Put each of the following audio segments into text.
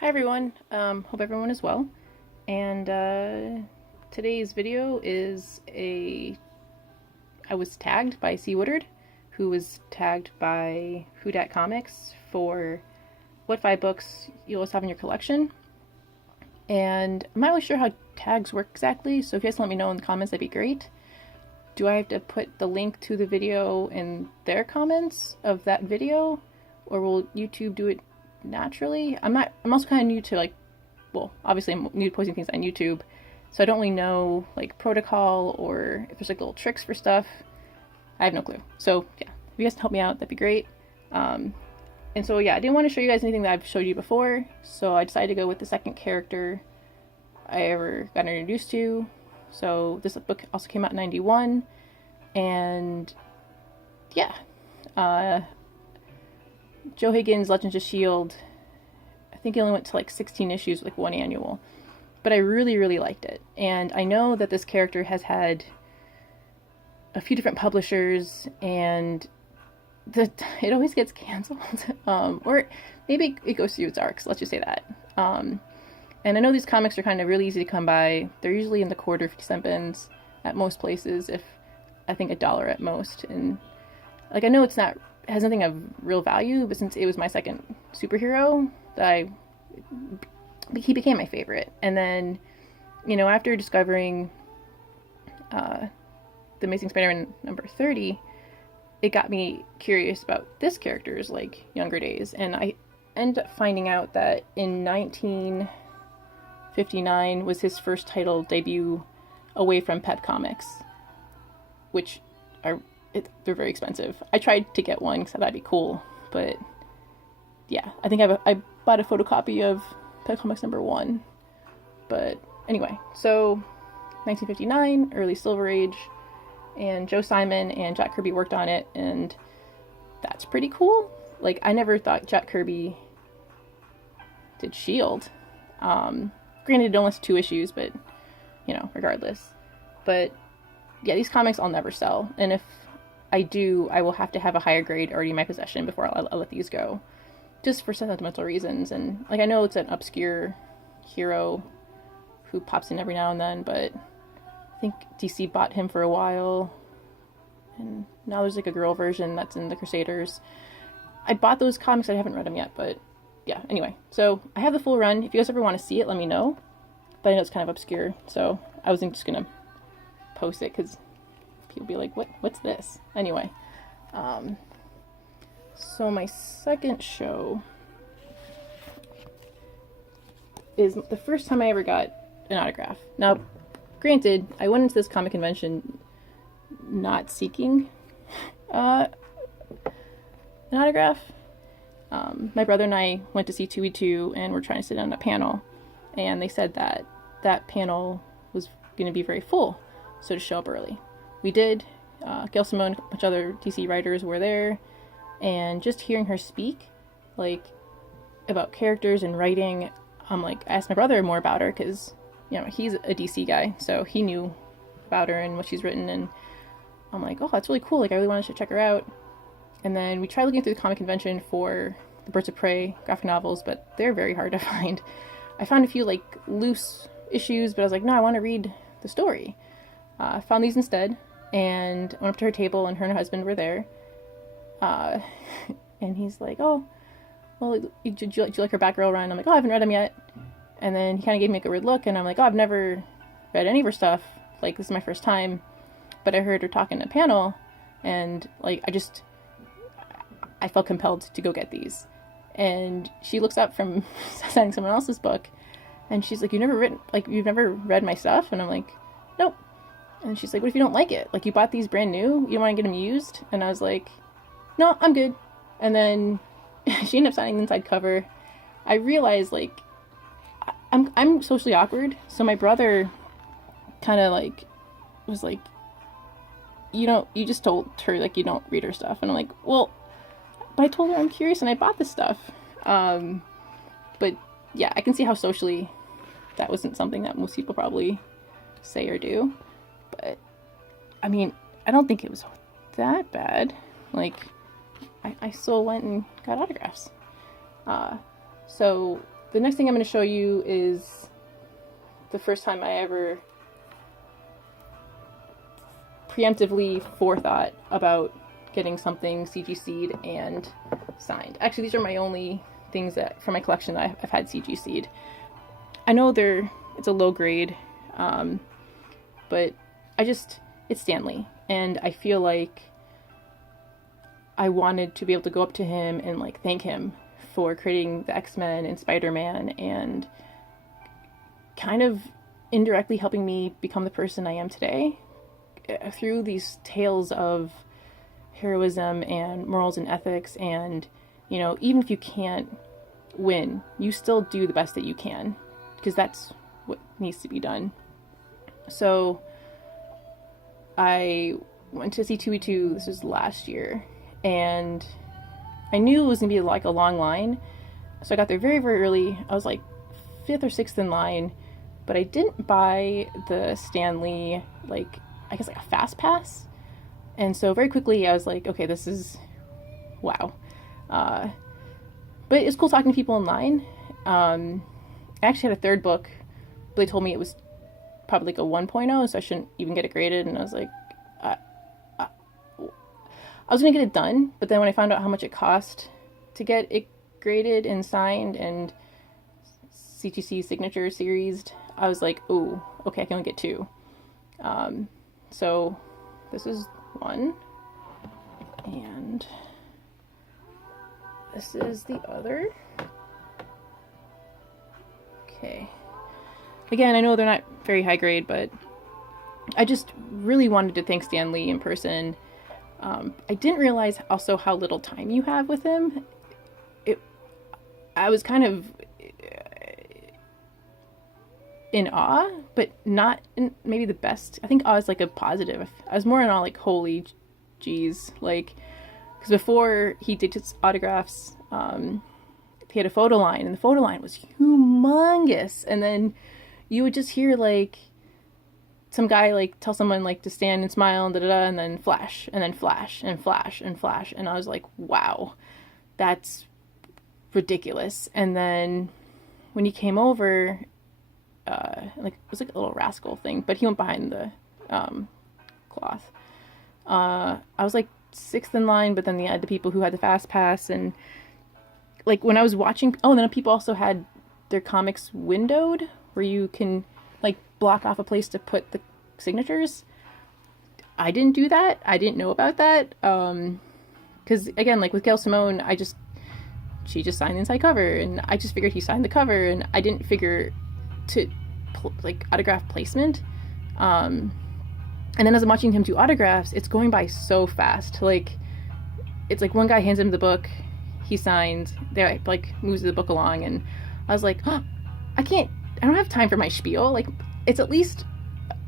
Hi everyone, hope everyone is well. And today's video is I was tagged by CWoodard, who was tagged by WhoDatComics for what 5 books you always have in your collection. And I'm not really sure how tags work exactly, so if you guys let me know in the comments, that'd be great. Do I have to put the link to the video in their comments of that video, or will YouTube do it naturally? I'm also kind of new to well, obviously I'm new to posting things on YouTube, so I don't really know protocol or if there's little tricks for stuff. I have no clue. So yeah, if you guys can help me out, that'd be great. And so yeah, I didn't want to show you guys anything that I've showed you before, so I decided to go with the second character I ever got introduced to. So this book also came out in '91, and yeah, Joe Higgins' Legends of S.H.I.E.L.D., I think it only went to 16 issues, one annual. But I really, really liked it. And I know that this character has had a few different publishers, and it always gets canceled. Or maybe it goes through its arcs, let's just say that. And I know these comics are kind of really easy to come by. They're usually in the quarter 50-cent bins at most places, if I think $1 at most. And I know it has nothing of real value, but since it was my second superhero, he became my favorite. And then, after discovering The Amazing Spider-Man number 30, it got me curious about this character's younger days, and I ended up finding out that in 1959 was his first title debut away from Pep Comics, which they're very expensive. I tried to get one because I thought it'd be cool, but yeah, I think I bought a photocopy of Pep Comics number 1. But anyway, so 1959, early Silver Age, and Joe Simon and Jack Kirby worked on it, and that's pretty cool. I never thought Jack Kirby did S.H.I.E.L.D. Granted, it only has 2 issues, but regardless. But yeah, these comics I'll never sell, and if I do, I will have to have a higher grade already in my possession before I'll let these go, just for sentimental reasons. And I know it's an obscure hero who pops in every now and then, but I think DC bought him for a while, and now there's a girl version that's in the Crusaders. I bought those comics, I haven't read them yet, but yeah, anyway. So I have the full run. If you guys ever want to see it, let me know. But I know it's kind of obscure, so I wasn't just gonna post it because people be like, what's this? Anyway, so my second show is the first time I ever got an autograph. Now, granted, I went into this comic convention not seeking an autograph. My brother and I went to see 2E2, and we're trying to sit on a panel, and they said that panel was going to be very full, so to show up early. We did. Gail Simone, a bunch of other DC writers were there, and just hearing her speak, about characters and writing, I asked my brother more about her, because, he's a DC guy, so he knew about her and what she's written, and I'm like, oh, that's really cool, I really wanted to check her out. And then we tried looking through the comic convention for the Birds of Prey graphic novels, but they're very hard to find. I found a few, loose issues, but I was like, no, I want to read the story. I found these instead, and went up to her table, and her and her husband were there. And he's like, oh, well, did you like her Batgirl run? I'm like, oh, I haven't read them yet. And then he kind of gave me a weird look, and I'm like, oh, I've never read any of her stuff. This is my first time. But I heard her talking at a panel, and, I felt compelled to go get these. And she looks up from signing someone else's book, and she's like, you've never read my stuff? And I'm like, nope. And she's like, what if you don't like it? You bought these brand new? You don't want to get them used? And I was like, no, I'm good. And then she ended up signing the inside cover. I realized, I'm socially awkward, so my brother kind of, was like, you just told her, you don't read her stuff. And I'm like, well, but I told her I'm curious and I bought this stuff. But yeah, I can see how socially that wasn't something that most people probably say or do. But I mean, I don't think it was that bad. I still went and got autographs. So the next thing I'm going to show you is the first time I ever preemptively forethought about getting something CGC'd and signed. Actually, these are my only things that from my collection that I've had CGC'd. I know it's a low grade, but it's Stan Lee, and I feel like I wanted to be able to go up to him and like thank him for creating the X-Men and Spider-Man and kind of indirectly helping me become the person I am today through these tales of heroism and morals and ethics. And, you know, even if you can't win, you still do the best that you can, because that's what needs to be done. So I went to see 2E2, this was last year, and I knew it was going to be like a long line. So I got there very, very early. I was like 5th or 6th in line, but I didn't buy the Stan Lee, like, I guess like a fast pass. And so very quickly I was like, okay, this is, wow. But it's cool talking to people in line. I actually had a third book, but they told me it was probably like a 1.0, so I shouldn't even get it graded. And I was like, I was going to get it done, but then when I found out how much it cost to get it graded and signed and CGC signature seriesed, I was like, oh, okay, I can only get 2. So this is one, and this is the other. Okay. Again, I know they're not very high grade, but I just really wanted to thank Stan Lee in person. I didn't realize also how little time you have with him. I was kind of in awe, but not in maybe the best. I think awe is like a positive. I was more in awe, like, holy geez, like, because before he did his autographs, he had a photo line, and the photo line was humongous, and then you would just hear like some guy like tell someone like to stand and smile and da-da-da, and then flash and then flash and flash and flash, and I was like, wow, that's ridiculous. And then when he came over, like it was like a little rascal thing, but he went behind the cloth. I was like 6th in line, but then they had the people who had the fast pass, and like when I was watching, and then people also had their comics windowed where you can like block off a place to put the signatures. I didn't do that. I didn't know about that. Because again, like with Gail Simone, she just signed the inside cover, and I just figured he signed the cover, and I didn't figure to like autograph placement. And then as I'm watching him do autographs, it's going by so fast. Like, it's like one guy hands him the book, he signs, there like moves the book along, and I was like, oh, I don't have time for my spiel. Like, it's at least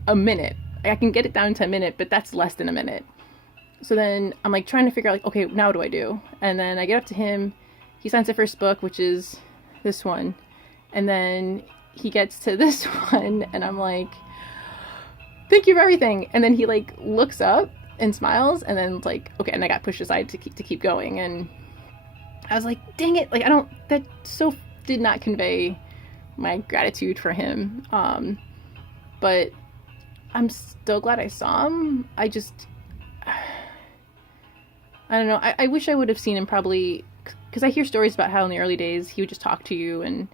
a minute. I can get it down to a minute, but that's less than a minute. So then I'm like trying to figure out, like, okay, now what do I do? And then I get up to him, he signs the first book, which is this one, and then he gets to this one, and I'm like, thank you for everything. And then he like looks up and smiles, and then like, okay, and I got pushed aside to keep going, and I was like, dang it, like that so did not convey my gratitude for him. But I'm still glad I saw him. I don't know. I wish I would have seen him, probably, because I hear stories about how in the early days he would just talk to you, and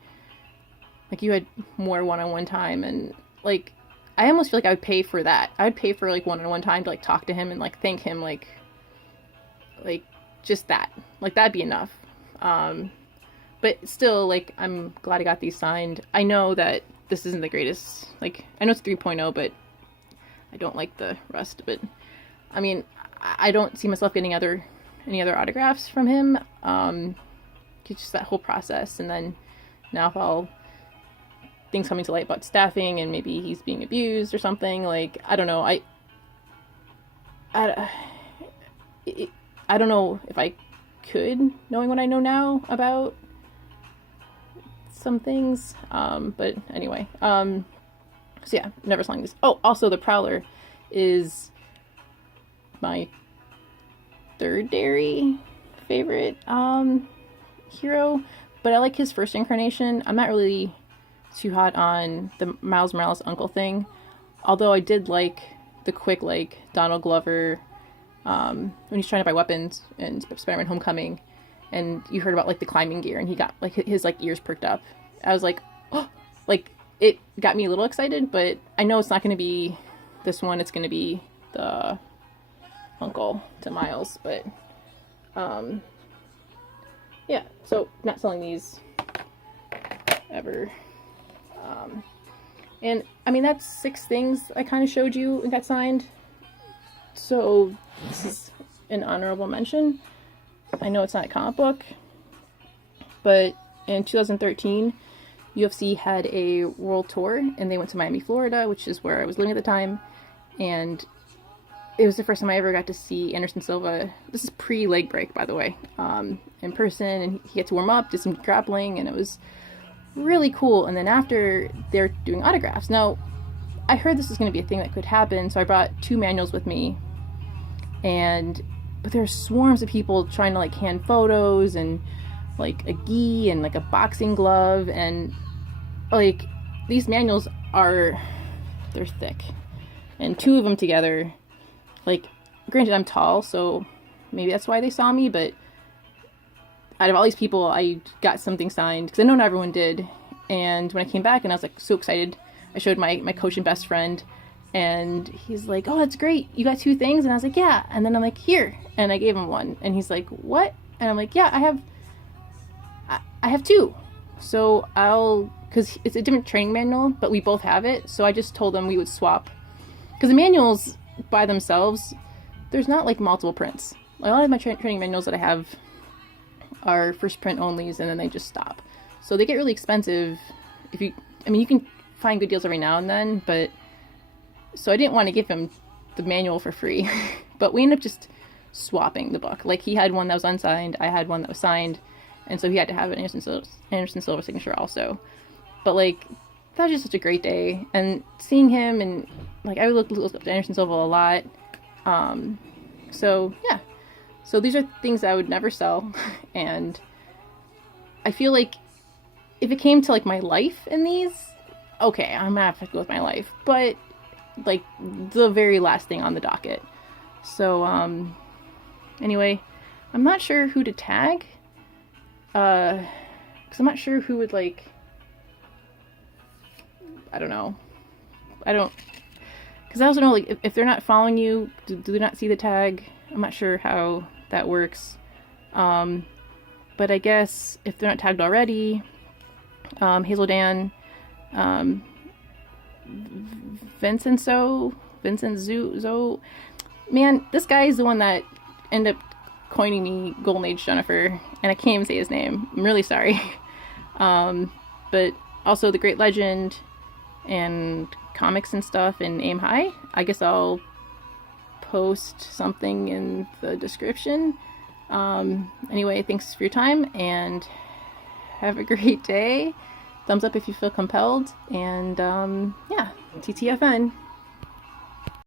like you had more one-on-one time, and like I almost feel like I would pay for that. I would pay for like one-on-one time to like talk to him and like thank him, like just that. Like that'd be enough. But still, like, I'm glad I got these signed. I know that this isn't the greatest, like, I know it's 3.0, but I don't like the rust. But I mean, I don't see myself getting any other autographs from him. It's just that whole process. And then now if things coming to light about staffing, and maybe he's being abused or something, like, I don't know. I don't know if I could, knowing what I know now about some things. But anyway, so yeah, never selling this. Oh, also the Prowler is my third dairy favorite hero, but I like his first incarnation. I'm not really too hot on the Miles Morales uncle thing, although I did like the quick, like, Donald Glover, when he's trying to buy weapons in Spider-Man Homecoming, and you heard about, like, the climbing gear, and he got, like, his, like, ears perked up. I was like, oh, like, it got me a little excited, but I know it's not going to be this one. It's going to be the uncle to Miles, but, yeah, so not selling these ever. And I mean, that's 6 things I kind of showed you and got signed. So this is an honorable mention. I know it's not a comic book, but in 2013, UFC had a world tour, and they went to Miami, Florida, which is where I was living at the time. And it was the first time I ever got to see Anderson Silva. This is pre-leg break, by the way, in person, and he had to warm up, did some grappling, and it was really cool. And then after, they're doing autographs. Now, I heard this was going to be a thing that could happen, so I brought 2 manuals with me, but there's swarms of people trying to, like, hand photos, and, like, a gi, and, like, a boxing glove, and, like, these manuals they're thick, and 2 of them together, like, granted, I'm tall, so maybe that's why they saw me, but out of all these people, I got something signed, because I know not everyone did. And when I came back, and I was, like, so excited, I showed my coach and best friend, and he's like, oh, that's great, you got 2 things? And I was like, yeah. And then I'm like, here, and I gave him 1, and he's like, what? And I'm like, yeah, I have 2, so because it's a different training manual, but we both have it, so I just told him we would swap, because the manuals by themselves, there's not, like, multiple prints. Like, a lot of my training manuals that I have are first print onlys, and then they just stop. So they get really expensive you can find good deals every now and then, but so I didn't want to give him the manual for free. But we ended up just swapping the book. Like, he had one that was unsigned, I had one that was signed, and so he had to have an Anderson Silva signature also. But, like, that was just such a great day, and seeing him, and, like, I look up to Anderson Silva a lot. So yeah. So these are things I would never sell, and I feel like if it came to, like, my life in these, okay, I'm gonna have to go with my life, but, like, the very last thing on the docket. So, anyway, I'm not sure who to tag, because I'm not sure who would, like, I don't know, because I also know, like, if they're not following you, do they not see the tag? I'm not sure how that works, but I guess if they're not tagged already, Hazel Dan, Vincent Zo, man, this guy is the one that ended up coining me Golden Age Jennifer, and I can't even say his name. I'm really sorry. But also the Great Legend and comics and stuff, and Aim High. I guess I'll post something in the description. Anyway, thanks for your time, and have a great day. Thumbs up if you feel compelled, and yeah, TTFN.